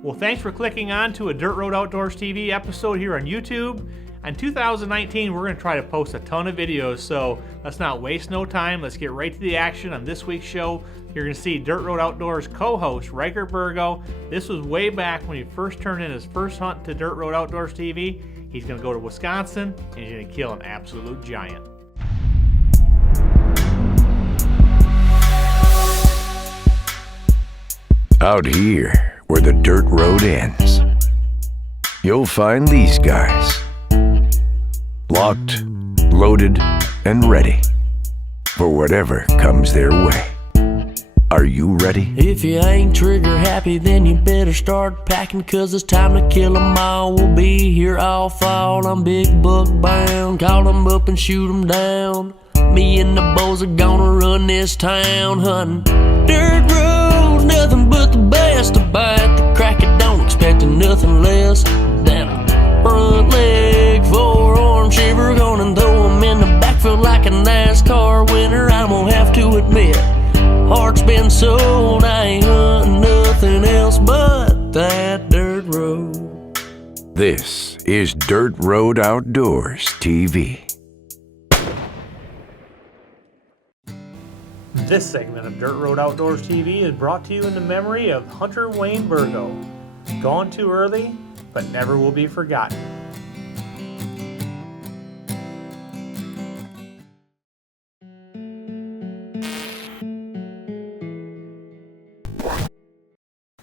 Well, thanks for clicking on to a Dirt Road Outdoors TV episode here on YouTube. In 2019, we're going to try to post a ton of videos, so let's not waste no time. Let's get right to the action on this week's show. You're going to see Dirt Road Outdoors co-host Ryker Bergo. This was way back when he first turned in his first hunt to Dirt Road Outdoors TV. He's going to go to Wisconsin, and he's going to kill an absolute giant. Out here, where the dirt road ends, you'll find these guys. Locked, loaded, and ready for whatever comes their way. Are you ready? If you ain't trigger happy, then you better start packing, 'cause it's time to kill 'em all. We'll be here all fall. I'm big buck bound. Call 'em up and shoot 'em down. Me and the boys are gonna run this town hunting. Dirt roads, nothing but the best. To bite the crack, it don't expect nothing less than a front leg, forearm shiver. Gonna throw 'em in the backfield like a NASCAR winner. I'm gonna have to admit, heart's been sold. I ain't hunting nothing else but that dirt road. This is Dirt Road Outdoors TV. This segment of Dirt Road Outdoors TV is brought to you in the memory of Hunter Wayne Bergo. Gone too early, but never will be forgotten.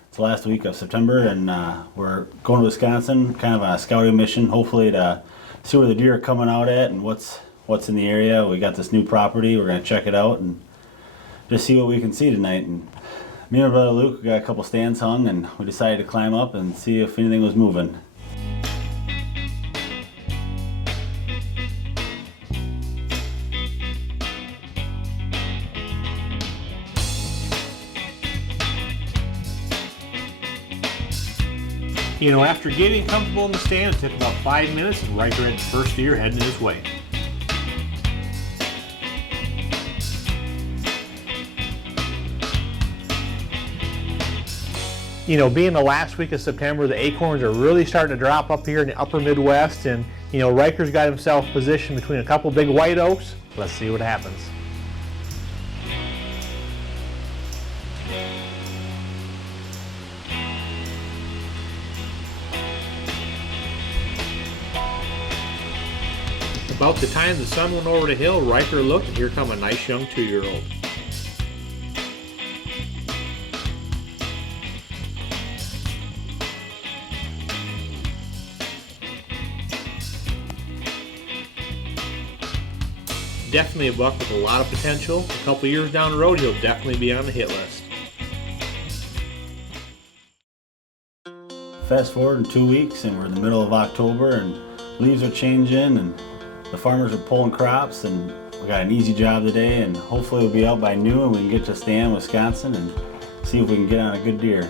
It's the last week of September, and we're going to Wisconsin, kind of on a scouting mission, hopefully to see where the deer are coming out at and what's in the area. We got this new property. We're going to check it out and just see what we can see tonight. And me and my brother Luke, we got a couple stands hung, and we decided to climb up and see if anything was moving. You know, after getting comfortable in the stand, it took about 5 minutes, and Ryker had the first deer heading his way. You know, being the last week of September, the acorns are really starting to drop up here in the upper Midwest, and you know, Ryker's got himself positioned between a couple big white oaks. Let's see what happens. About the time the sun went over the hill, Ryker looked, and here come a nice young 2-year-old. Definitely a buck with a lot of potential. A couple years down the road, he'll definitely be on the hit list. Fast forward in 2 weeks, and we're in the middle of October, and leaves are changing, and the farmers are pulling crops, and we got an easy job today, and hopefully we'll be out by noon and we can get to stand in Wisconsin and see if we can get on a good deer.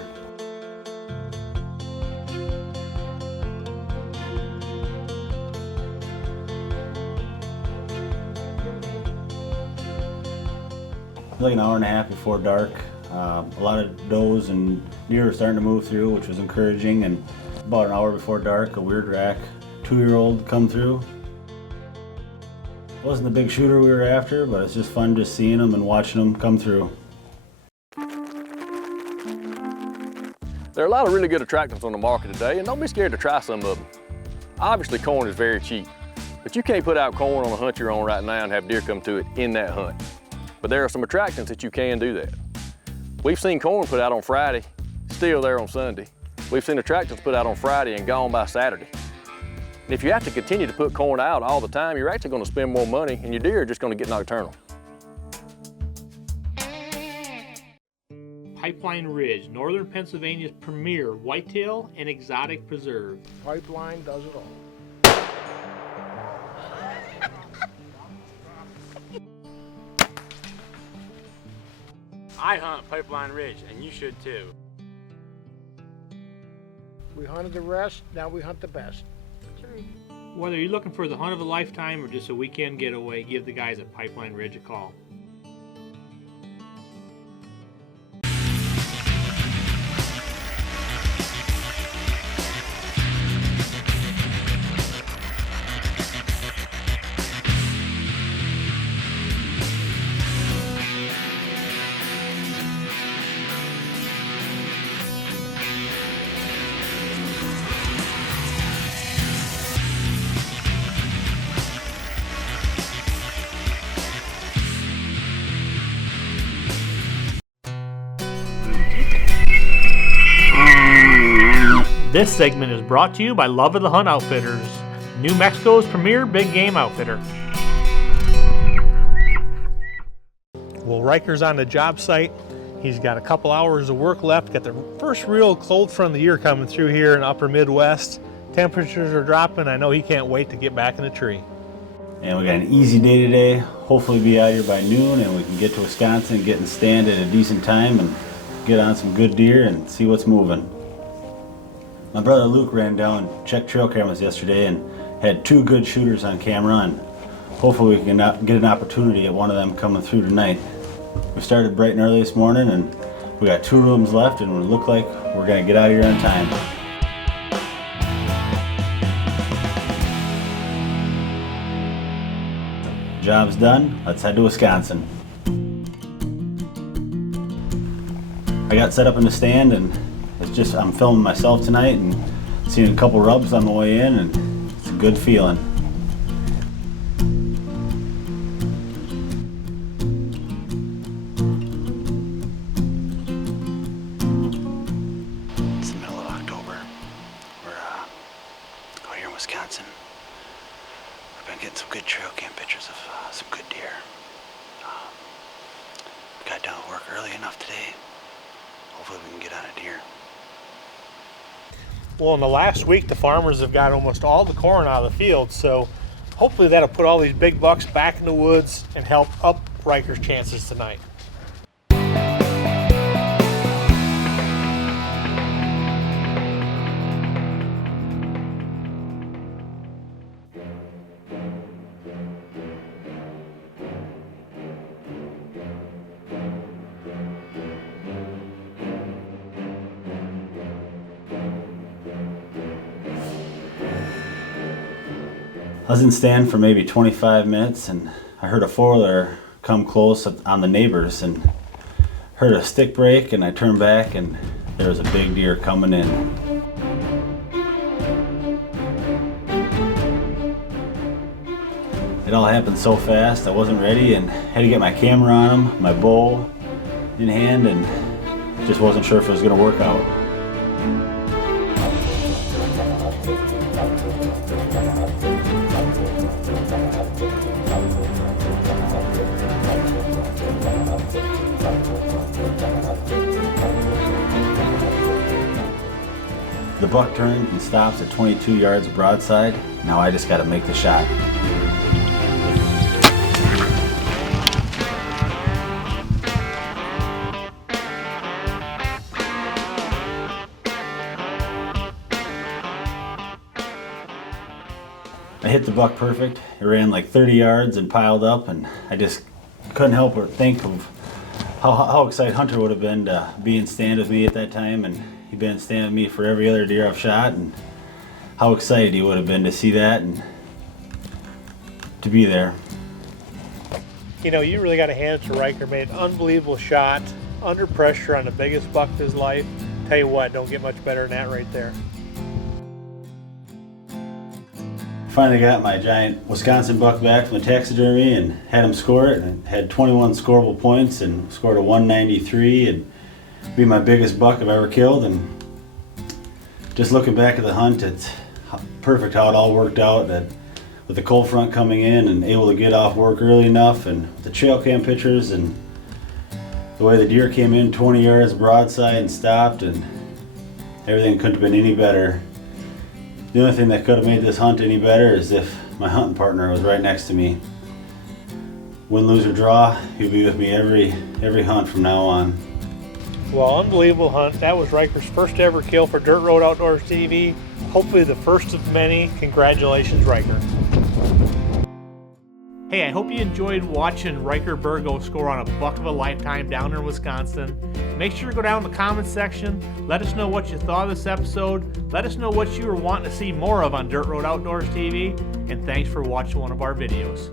Like an hour and a half before dark. A lot of does and deer are starting to move through, which was encouraging, and about an hour before dark, a weird rack 2-year-old come through. Wasn't the big shooter we were after, but it's just fun just seeing them and watching them come through. There are a lot of really good attractants on the market today, and don't be scared to try some of them. Obviously, corn is very cheap, but you can't put out corn on a hunt you're on right now and have deer come to it in that hunt. But there are some attractants that you can do that. We've seen corn put out on Friday, still there on Sunday. We've seen attractants put out on Friday and gone by Saturday. And if you have to continue to put corn out all the time, you're actually going to spend more money, and your deer are just going to get nocturnal. Pipeline Ridge, northern Pennsylvania's premier whitetail and exotic preserve. Pipeline does it all. I hunt Pipeline Ridge, and you should too. We hunted the rest, now we hunt the best. Whether you're looking for the hunt of a lifetime or just a weekend getaway, give the guys at Pipeline Ridge a call. This segment is brought to you by Love of the Hunt Outfitters, New Mexico's premier big game outfitter. Well, Ryker's on the job site. He's got a couple hours of work left. Got the first real cold front of the year coming through here in upper Midwest. Temperatures are dropping. I know he can't wait to get back in the tree. And we got an easy day today. Hopefully be out here by noon and we can get to Wisconsin, get in stand at a decent time and get on some good deer and see what's moving. My brother Luke ran down and checked trail cameras yesterday and had 2 good shooters on camera, and hopefully we can get an opportunity at one of them coming through tonight. We started bright and early this morning and we got 2 rooms left and we look like we're gonna get out of here on time. Job's done, let's head to Wisconsin. I got set up in the stand and I'm filming myself tonight and seeing a couple rubs on the way in, and it's a good feeling. It's the middle of October. We're out here in Wisconsin. We've been getting some good trail cam pictures of some good deer. We got down to work early enough today. Hopefully we can get on a deer. Well, in the last week, the farmers have got almost all the corn out of the field, so hopefully that'll put all these big bucks back in the woods and help up Ryker's chances tonight. I was in stand for maybe 25 minutes and I heard a 4-wheeler come close on the neighbors and heard a stick break, and I turned back and there was a big deer coming in. It all happened so fast, I wasn't ready and had to get my camera on him, my bow in hand, and just wasn't sure if it was going to work out. The buck turns and stops at 22 yards broadside. Now I just got to make the shot. I hit the buck perfect. It ran like 30 yards and piled up, and I just couldn't help but think of how excited Hunter would have been to be in stand with me at that time, and he'd been in stand with me for every other deer I've shot, and how excited he would have been to see that and to be there. You know, you really got to hand it to Ryker. Made an unbelievable shot under pressure on the biggest buck of his life. Tell you what, don't get much better than that right there. Finally got my giant Wisconsin buck back from the taxidermy and had him score it, and had 21 scoreable points and scored a 193 and be my biggest buck I've ever killed. And just looking back at the hunt, it's perfect how it all worked out, that with the cold front coming in and able to get off work early enough, and the trail cam pictures and the way the deer came in 20 yards broadside and stopped, and everything couldn't have been any better. The only thing that could have made this hunt any better is if my hunting partner was right next to me. Win, lose, or draw, he'll be with me every hunt from now on. Well, unbelievable hunt. That was Ryker's first ever kill for Dirt Road Outdoors TV. Hopefully the first of many. Congratulations, Ryker. Hey, I hope you enjoyed watching Ryker Bergo score on a buck of a lifetime down in Wisconsin. Make sure to go down in the comments section. Let us know what you thought of this episode. Let us know what you were wanting to see more of on Dirt Road Outdoors TV. And thanks for watching one of our videos.